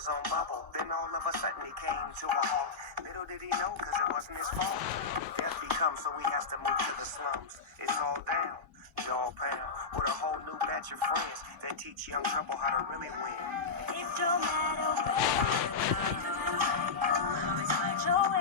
was on bubble. Then all of a sudden he came to a halt. Little did he know, cause it wasn't his fault. Death becomes, so he has to move to the slums. It's all down, dog pound. With a whole new batch of friends that teach young trouble how to really win. It don't matter where you go, always find your way.